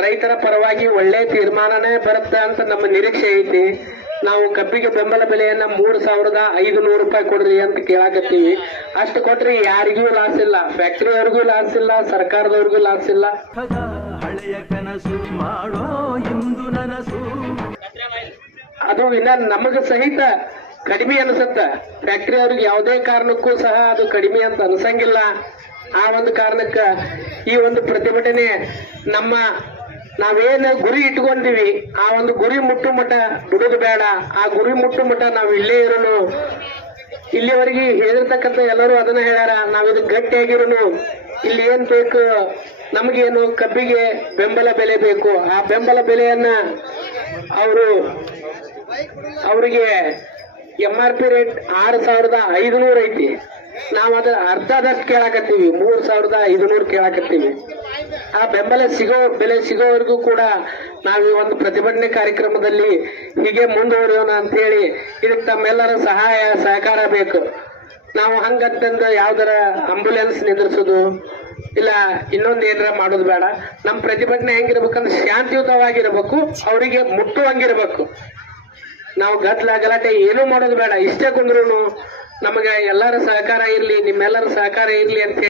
ರೈತರ ಪರವಾಗಿ ಒಳ್ಳೆ ತೀರ್ಮಾನನೇ ಬರುತ್ತೆ ಅಂತ ನಮ್ಮ ನಿರೀಕ್ಷೆ ಐತಿ. ನಾವು ಕಬ್ಬಿಗೆ ಬೆಂಬಲ ಬೆಲೆಯನ್ನ ಮೂರ್ ಸಾವಿರದ ಐದು ನೂರು ರೂಪಾಯಿ ಕೊಡ್ರಿ ಅಂತ ಕೇಳಾಕತ್ತೀವಿ. ಅಷ್ಟು ಕೊಟ್ರಿ ಯಾರಿಗೂ ಲಾಸ್ ಇಲ್ಲ. ಫ್ಯಾಕ್ಟ್ರಿಯವ್ರಿಗೂ ಲಾಸ್ ಇಲ್ಲ ಸರ್ಕಾರದವ್ರಿಗೂ ಲಾಸ್ ಇಲ್ಲ. ಅದು ಇನ್ನ ನಮಗ ಸಹಿತ ಕಡಿಮೆ ಅನ್ಸತ್ತ. ಫ್ಯಾಕ್ಟ್ರಿ ಅವ್ರಿಗೆ ಯಾವುದೇ ಕಾರಣಕ್ಕೂ ಸಹ ಅದು ಕಡಿಮೆ ಅಂತ ಅನ್ಸಂಗಿಲ್ಲ. ಆ ಒಂದು ಕಾರಣಕ್ಕ ಈ ಒಂದು ಪ್ರತಿಭಟನೆ ನಮ್ಮ ನಾವೇನು ಗುರಿ ಇಟ್ಕೊಂಡಿವಿ ಆ ಒಂದು ಗುರಿ ಮುಟ್ಟು ಮಠ ಬಿಡೋದು ಬೇಡ. ಆ ಗುರಿ ಮುಟ್ಟು ಮಠ ನಾವು ಇಲ್ಲೇ ಇರೋನು. ಇಲ್ಲಿವರೆಗೆ ಹೇಳಿರ್ತಕ್ಕಂಥ ಎಲ್ಲರೂ ಅದನ್ನ ಹೇಳ್ಯಾರ, ನಾವ್ ಇದು ಗಟ್ಟಿಯಾಗಿರೋನು. ಇಲ್ಲಿ ಏನ್ ಬೇಕು, ನಮಗೇನು ಕಬ್ಬಿಗೆ ಬೆಂಬಲ ಬೆಲೆ ಬೇಕು. ಆ ಬೆಂಬಲ ಬೆಲೆಯನ್ನ ಅವರು, ಅವರಿಗೆ ಎಂ ಆರ್ ಪಿ ರೇಟ್ ಆರು ಸಾವಿರದ ಐದುನೂರು ಐತಿ ನಾವು ಅದ ಅರ್ಧದಷ್ಟು ಕೇಳಾಕತ್ತೀವಿ, ಮೂರ್ ಸಾವಿರದ ಐದುನೂರು ಕೇಳಾಕತ್ತೀವಿ. ಆ ಬೆಂಬಲ ಸಿಗೋ ಬೆಲೆ ಸಿಗೋವರೆಗೂ ಕೂಡ ನಾವು ಈ ಒಂದು ಪ್ರತಿಭಟನೆ ಕಾರ್ಯಕ್ರಮದಲ್ಲಿ ಹೀಗೆ ಮುಂದುವರಿಯೋಣ ಅಂತ ಹೇಳಿ ಇದಕ್ಕೆ ತಮ್ಮೆಲ್ಲರ ಸಹಾಯ ಸಹಕಾರ ಬೇಕು. ನಾವು ಹಂಗಂತಂದ ಯಾವ್ದಾರ ಆಂಬುಲೆನ್ಸ್ ನಿಂದ್ರಿಸೋದು ಇಲ್ಲ ಇನ್ನೊಂದ್ ಏನಾರ ಮಾಡೋದು ಬೇಡ. ನಮ್ಮ ಪ್ರತಿಭಟನೆ ಹೆಂಗಿರ್ಬೇಕಂದ್ರೆ ಶಾಂತಿಯುತವಾಗಿರ್ಬೇಕು, ಅವರಿಗೆ ಮುಟ್ಟುವಂಗಿರ್ಬೇಕು ನಾವು ಗದ್ಲ ಗಲಾಟೆ ಏನೂ ಮಾಡೋದು ಬೇಡ. ಇಷ್ಟೇ ಕುಂದ್ರು ನಮಗೆ ಎಲ್ಲರ ಸಹಕಾರ ಇರ್ಲಿ, ನಿಮ್ಮೆಲ್ಲರ ಸಹಕಾರ ಇರಲಿ ಅಂತ